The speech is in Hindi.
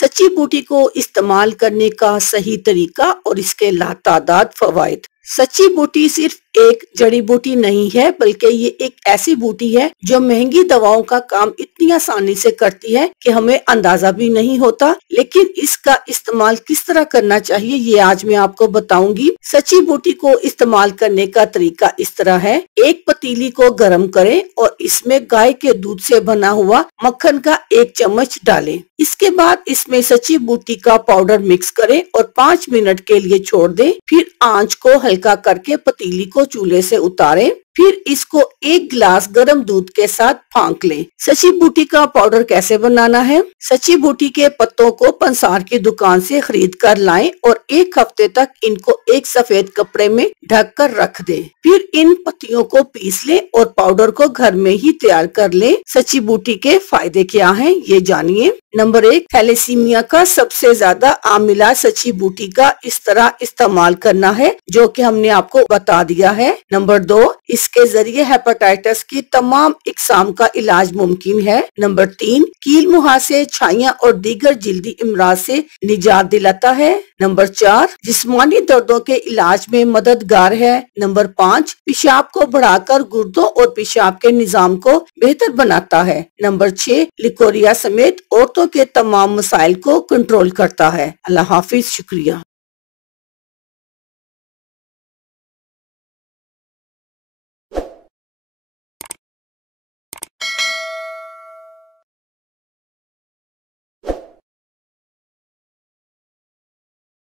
सची बूटी को इस्तेमाल करने का सही तरीका और इसके लातादाद फवाइद। सची बूटी सिर्फ एक जड़ी बूटी नहीं है, बल्कि ये एक ऐसी बूटी है जो महंगी दवाओं का काम इतनी आसानी से करती है कि हमें अंदाजा भी नहीं होता। लेकिन इसका इस्तेमाल किस तरह करना चाहिए ये आज मैं आपको बताऊंगी। सची बूटी को इस्तेमाल करने का तरीका इस तरह है। एक पतीली को गर्म करें और इसमें गाय के दूध से बना हुआ मक्खन का 1 चम्मच डालें। इसके बाद इसमें सची बूटी का पाउडर मिक्स करें और 5 मिनट के लिए छोड़ दें। फिर आंच को हल्का करके पतीली को चूल्हे से उतारें। फिर इसको 1 गिलास गर्म दूध के साथ फांक लें। सची बूटी का पाउडर कैसे बनाना है? सची बूटी के पत्तों को पंसार की दुकान से खरीद कर लाएं और 1 हफ्ते तक इनको एक सफेद कपड़े में ढक कर रख दें। फिर इन पत्तियों को पीस लें और पाउडर को घर में ही तैयार कर लें। सची बूटी के फायदे क्या हैं ये जानिए। नंबर 1, थैलेसीमिया का सबसे ज्यादा आम इलाज सची बूटी का इस तरह इस्तेमाल करना है, जो कि हमने आपको बता दिया है। नंबर 2, इसके जरिए हेपेटाइटिस की तमाम इकसाम का इलाज मुमकिन है। नंबर 3, कील मुहासे, छाइयाँ और दीगर जिल्दी इमराज से निजात दिलाता है। नंबर 4, जिस्मानी दर्दों के इलाज में मददगार है। नंबर 5, पेशाब को बढ़ाकर गुर्दों और पेशाब के निजाम को बेहतर बनाता है। नंबर 6, लिकोरिया समेत औरतों के तमाम मसाइल को कंट्रोल करता है। अल्लाह हाफिज, शुक्रिया।